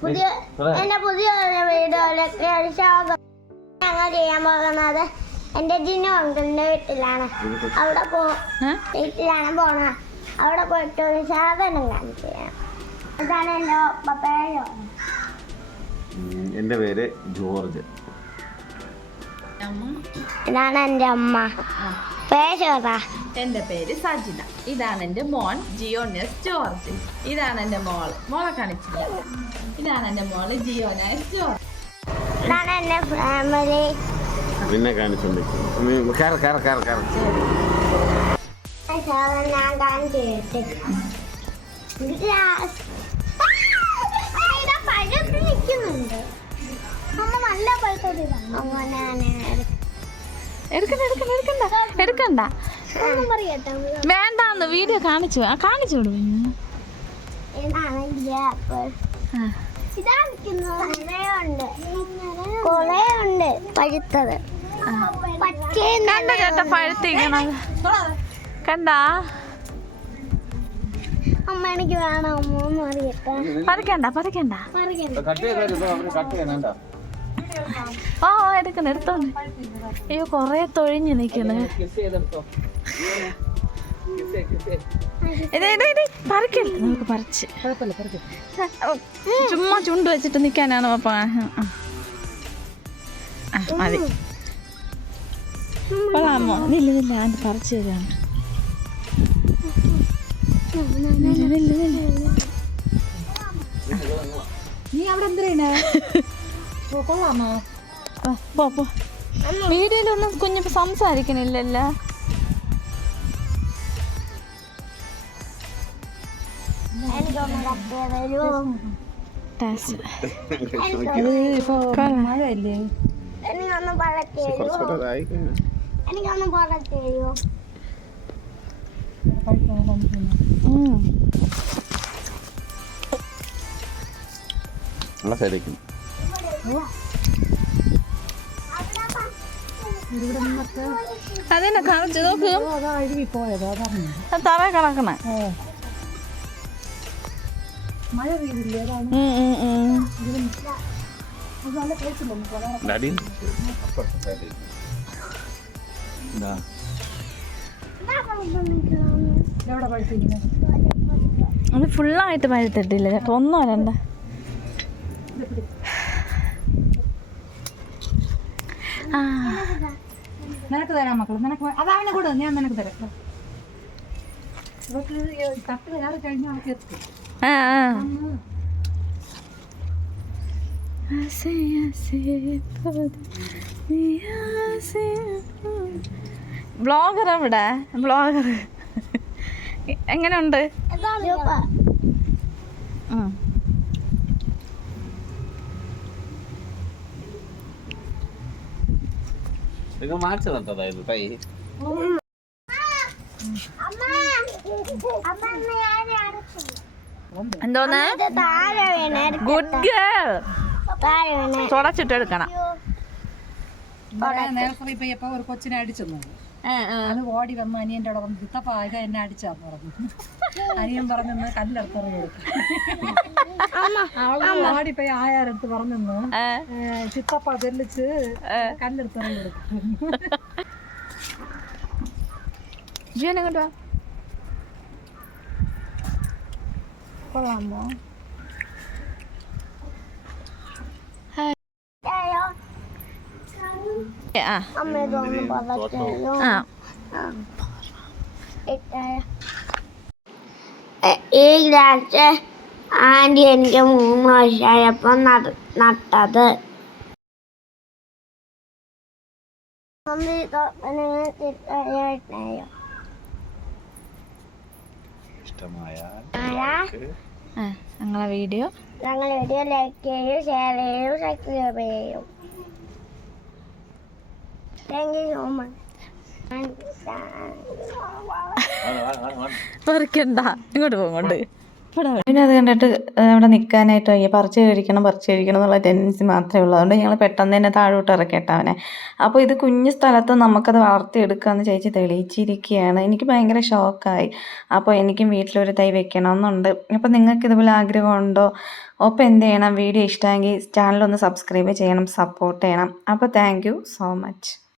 പുതിയ എന്റെ പുതിയ ഒരു വീഡിയോയിലേക്ക് ഒരു ഞങ്ങൾ ചെയ്യാൻ പോകുന്നത് എന്റെ ജിനു അങ്കിളിന്റെ വീട്ടിലാണ്. അവിടെ പോ? വീട്ടിലാണ് പോണത് അവിടെ പോയിട്ട് ഒരു സാധനം കാണിച്ചു ഇതാണ് എന്റെ പപ്പയുടെ ഉം, എന്റെ പേര് ജോർജ്. അമ്മ? ഇതാണ് എന്റെ അമ്മ. പേര് എന്റെ പേര് സജിന ഇതാണ് എന്റെ മോൻ ജിയോനസ് ജോർജ്. ഇതാണ് എന്റെ മോൾ. മോളെ കാണിച്ചില്ല. ഇതാണ് എന്റെ മോൾ ജിയോനസ് ജോർജ്. ഇതാണ് എന്റെ ഫാമിലി നിന്നെ കാണിച്ചുണ്ട്. കയറ കയറ കയറ കയറ സാധനം ഞാൻ പഴുത്ത് നിൽക്കുന്നുണ്ട് അമ്മ നല്ല എടുക്കണ്ട എടുക്കണ്ട എടുക്കണ്ട. വേണ്ടാന്ന് വീഡിയോ കാണിച്ചു. ആ കാണിച്ചു വിടും ഉണ്ട് പഴുത്തത്. കണ്ട ചേട്ടാ പഴുത്തിരിക്കണത്? കണ്ടാ? അമ്മ എനിക്ക് വേണം. അമ്മ അറിയട്ടെ. പറിക്കണ്ട പറിക്കണ്ട. ഓ, എടുക്കണ്ട എടുത്തോണ്ട് അയ്യോ കൊറേ തൊഴിഞ്ഞ് നിക്കണ് നമുക്ക് പറിച്ച്. ചുമ്മാ ചുണ്ട് വെച്ചിട്ട് നിക്കാനാണ് പപ്പ? ആ, ആ. ആ മതി. കൊള്ളാമോ അത് പറിച്ചു തരാണ് നീ അവിടെ എന്തിനാ കൊള്ളാമോ പോ പോ. വീഡിയോയിലൊന്നും കുഞ്ഞിപ്പോ സംസാരിക്കണില്ലല്ല? എനിക്കൊന്നും പറയോ സൈഡിലേക്ക് അതെന്നെ കാണിച്ചു നോക്ക്. അതാ കണക്കണേ. തറ കിടക്കണേ മഴ പെയ്തില്ലേ അതാണ് നല്ല എന്താ അത് ഫുള്ളായിട്ട് പഴുത്തിട്ടില്ല. ചേട്ടാ ഒന്നോ രണ്ടോ ആ നിനക്ക് തരാം മക്കൾ. നിനക്ക് അത് അവനെ കൂടെ ഞാൻ നിനക്ക് തരാം. തട്ട് അവർക്ക് എത്തും. ആ ആ. നീ ആസെ, ബ്ലോഗർ എങ്ങനെയുണ്ട് ഉം. നിങ്ങൾ മാറ്റി നട്ടതായിരുന്നു തൈ എന്തോന്ന്? ഗുഡ് ഗേൾ തുടച്ചിട്ടെടുക്കണം. ഒരു കൊച്ചിനെ അടിച്ചെന്നു? അത് ഓടി വന്ന് അനിയന്റെ അവിടെ വന്ന് ഇത്ത ഇത് എന്നെ അടിച്ചാന്ന് പറഞ്ഞു. അനിയൻ പറഞ്ഞെന്ന് കല്ലെടുത്തെറിഞ്ഞു കൊടുക്കും. ഓടിപ്പോയി ആയാരടുത്ത് പറഞ്ഞെന്ന്. ചിത്തപ്പ ചെല്ലിച്ച് കല്ലെടുത്തെറിഞ്ഞു കൊടുക്കും. കൊള്ളാമോ ആ അമ്മ ഇതൊന്ന് പഴത്ത് തരുമോ ആ ഈ ഗ്രാസ് ആന്റി എനിക്ക് മൂന്ന് വർഷമായപ്പോൾ നട്ട- നട്ടത്. ഞങ്ങളെ വീഡിയോ. ഞങ്ങളെ വീഡിയോ ലൈക്ക് ചെയ്യും ഷെയർ ചെയ്യും സബ്സ്ക്രൈബ് ചെയ്യൂ. സോ മച്ച് പറിക്കണ്ട ഇങ്ങോട്ട്. പോകുന്നുണ്ട് പിന്നെ അത് കണ്ടിട്ട് അവിടെ നിൽക്കാനായിട്ട് വയ്യ. പറിച്ച് കഴിക്കണം പറിച്ച് കഴിക്കണം എന്നുള്ള ടെൻഡൻസി മാത്രമേ ഉള്ളൂ. അതുകൊണ്ട് ഞങ്ങൾ പെട്ടെന്ന് തന്നെ താഴോട്ട് ഇറക്കിയിട്ട് അവനെ. അപ്പോൾ ഇത് കുഞ്ഞു സ്ഥലത്ത് നമുക്കത് വളർത്തിയെടുക്കാമെന്ന് ചേച്ചി തെളിയിച്ചിരിക്കുകയാണ് എനിക്ക് ഭയങ്കര ഷോക്കായി അപ്പോൾ എനിക്കും വീട്ടിലൊരു തൈ വെക്കണമെന്നുണ്ട്. അപ്പോൾ നിങ്ങൾക്ക് ഇതുപോലെ ആഗ്രഹമുണ്ടോ? ഒപ്പം എന്ത് ചെയ്യണം? വീഡിയോ ഇഷ്ടമെങ്കിൽ ചാനലൊന്ന് സബ്സ്ക്രൈബ് ചെയ്യണം സപ്പോർട്ട് ചെയ്യണം. അപ്പോൾ താങ്ക് സോ മച്ച്